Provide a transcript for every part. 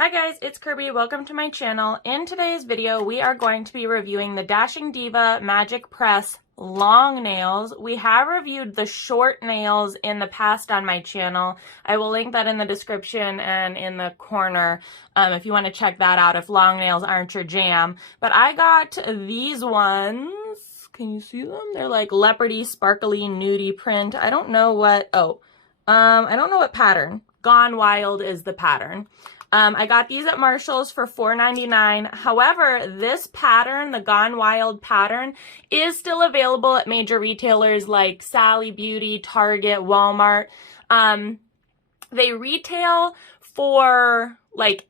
Hi guys, it's Kirby. Welcome to my channel. In today's video, we are going to be reviewing the Dashing Diva Magic Press long nails. We have reviewed the short nails in the past on my channel. I will link that in the description and in the corner if you want to check that out if long nails aren't your jam. But I got these ones. Can you see them? They're like leopardy, sparkly, nudie print. I don't know what, I don't know what pattern. Gone Wild is the pattern. I got these at Marshall's for $4.99. However, this pattern, the Gone Wild pattern, is still available at major retailers like Sally Beauty, Target, Walmart. They retail for like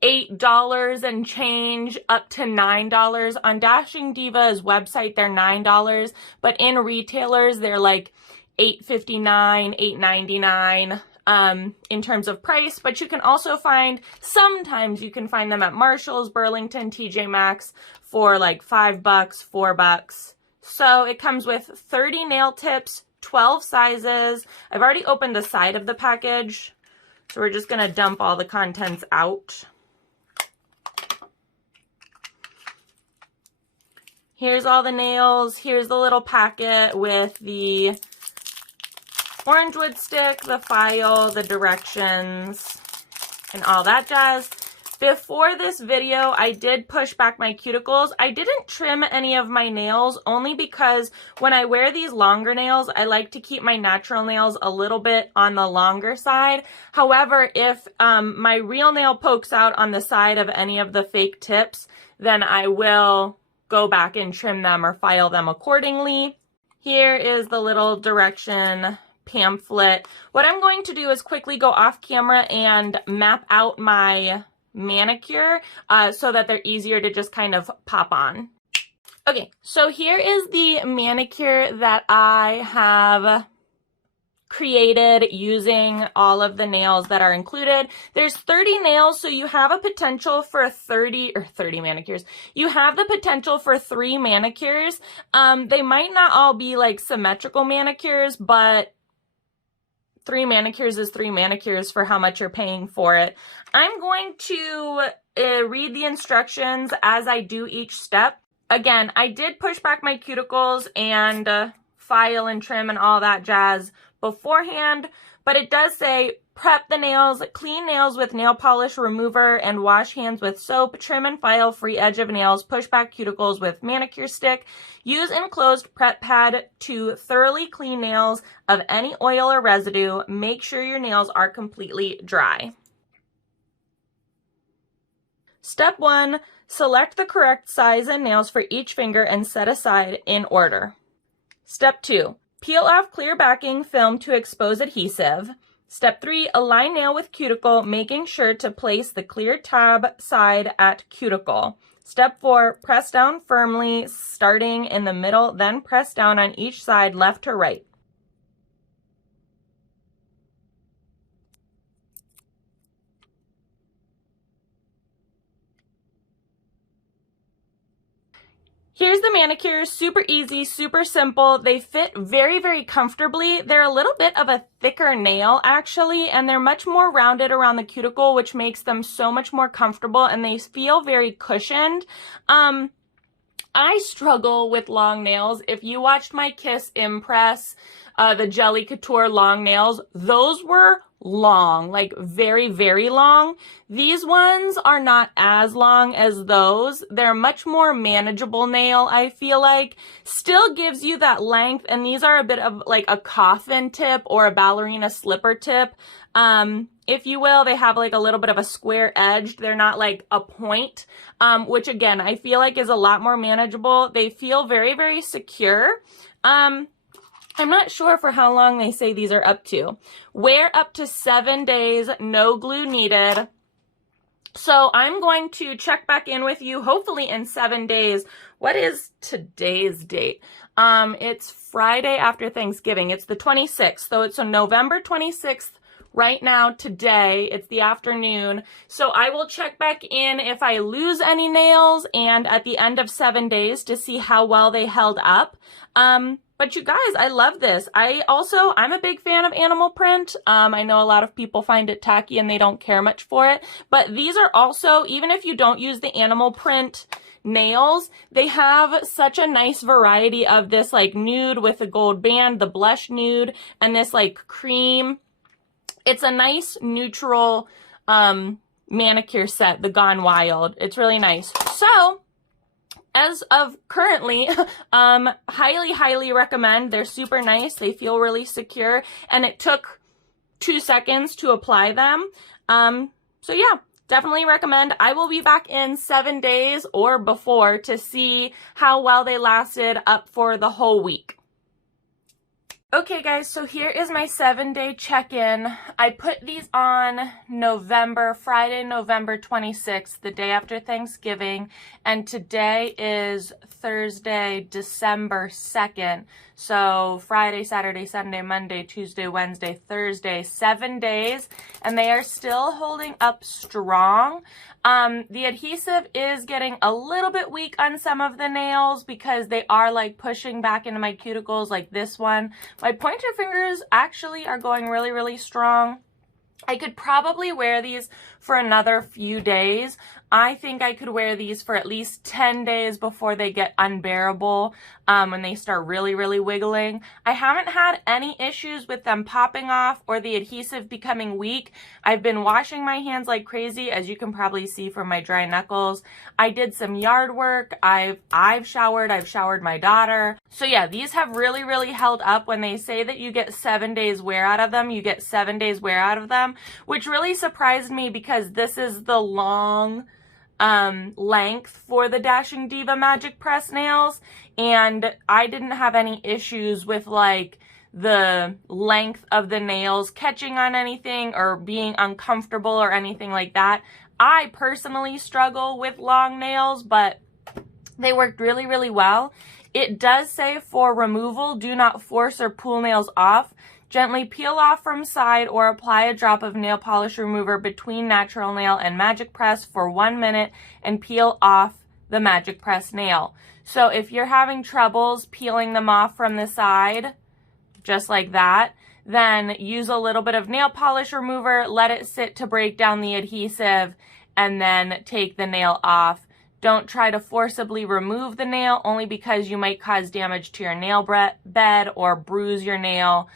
$8 and change up to $9. On Dashing Diva's website, they're $9, but in retailers, they're like $8.59, $8.99. In terms of price, but you can also sometimes you can find them at Marshall's, Burlington, TJ Maxx for like $5, $4. So it comes with 30 nail tips, 12 sizes. I've already opened the side of the package, so we're just gonna dump all the contents out. Here's all the nails. Here's the little packet with the orange wood stick, the file, the directions, and all that jazz. Before this video, I did push back my cuticles. I didn't trim any of my nails only because when I wear these longer nails, I like to keep my natural nails a little bit on the longer side. However, if my real nail pokes out on the side of any of the fake tips, then I will go back and trim them or file them accordingly. Here is the little direction pamphlet. What I'm going to do is quickly go off camera and map out my manicure so that they're easier to just kind of pop on. Okay, so here is the manicure that I have created using all of the nails that are included. There's 30 nails, so you have a potential for 30 manicures. You have the potential for 3 manicures. They might not all be like symmetrical manicures, but 3 manicures is 3 manicures for how much you're paying for it. I'm going to read the instructions as I do each step. Again, I did push back my cuticles and file and trim and all that jazz beforehand, but it does say prep the nails, clean nails with nail polish remover and wash hands with soap, trim and file free edge of nails, push back cuticles with manicure stick, use enclosed prep pad to thoroughly clean nails of any oil or residue, make sure your nails are completely dry. Step 1, select the correct size and nails for each finger and set aside in order. Step 2, peel off clear backing film to expose adhesive. Step 3, align nail with cuticle, making sure to place the clear tab side at cuticle. Step 4, press down firmly, starting in the middle, then press down on each side, left to right. Here's the manicures, super easy, super simple. They fit very, very comfortably. They're a little bit of a thicker nail actually, and they're much more rounded around the cuticle, which makes them so much more comfortable, and they feel very cushioned. I struggle with long nails. If you watched my Kiss Impress, the Jelly Couture long nails, those were long, like very, very long. These ones are not as long as those. They're much more manageable nail, I feel like. Still gives you that length, and these are a bit of like a coffin tip or a ballerina slipper tip. If you will, they have like a little bit of a square edge. They're not like a point, which again, I feel like is a lot more manageable. They feel very, very secure. I'm not sure for how long they say these are up to. Wear up to 7 days, no glue needed. So I'm going to check back in with you, hopefully in 7 days. What is today's date? It's Friday after Thanksgiving. It's the 26th, so it's on November 26th right now today. It's the afternoon. So I will check back in if I lose any nails and at the end of 7 days to see how well they held up. But you guys, I love this. I'm a big fan of animal print. I know a lot of people find it tacky and they don't care much for it. But these are also, even if you don't use the animal print nails, they have such a nice variety of this like nude with a gold band, the blush nude, and this like cream. It's a nice neutral manicure set, the Gone Wild. It's really nice. So as of currently, highly recommend. They're super nice. They feel really secure, and it took 2 seconds to apply them. So yeah, definitely recommend. I will be back in 7 days or before to see how well they lasted up for the whole week. Okay guys, so here is my 7-day check-in. I put these on Friday, November 26th, the day after Thanksgiving, and today is Thursday, December 2nd. So Friday, Saturday, Sunday, Monday, Tuesday, Wednesday, Thursday, 7 days, and they are still holding up strong. The adhesive is getting a little bit weak on some of the nails because they are like pushing back into my cuticles like this one. My pointer fingers actually are going really strong. I could probably wear these for another few days. I think I could wear these for at least 10 days before they get unbearable, when they start really wiggling. I haven't had any issues with them popping off or the adhesive becoming weak. I've been washing my hands like crazy, as you can probably see from my dry knuckles. I did some yard work. I've showered my daughter. So yeah, these have really held up. When they say that you get 7 days wear out of them, you get 7 days wear out of them, which really surprised me because this is the long length for the Dashing Diva Magic Press nails, and I didn't have any issues with like the length of the nails catching on anything or being uncomfortable or anything like that. I personally struggle with long nails, but they worked really well. It does say for removal, do not force or pull nails off. Gently peel off from side or apply a drop of nail polish remover between natural nail and magic press for 1 minute and peel off the magic press nail. So if you're having troubles peeling them off from the side, just like that, then use a little bit of nail polish remover, let it sit to break down the adhesive, and then take the nail off. Don't try to forcibly remove the nail, only because you might cause damage to your nail bed or bruise your nail.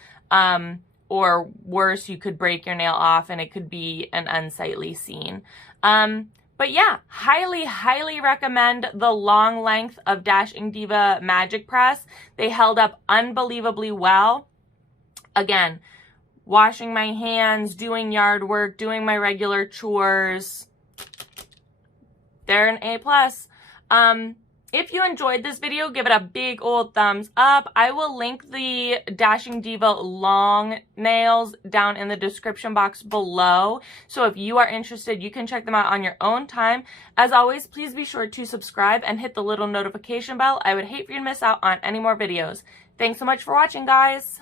Or worse, you could break your nail off and it could be an unsightly scene. But yeah, highly recommend the long length of Dashing Diva Magic Press. They held up unbelievably well. Again, washing my hands, doing yard work, doing my regular chores. They're an A+. If you enjoyed this video, give it a big old thumbs up. I will link the Dashing Diva long nails down in the description box below. So if you are interested, you can check them out on your own time. As always, please be sure to subscribe and hit the little notification bell. I would hate for you to miss out on any more videos. Thanks so much for watching, guys.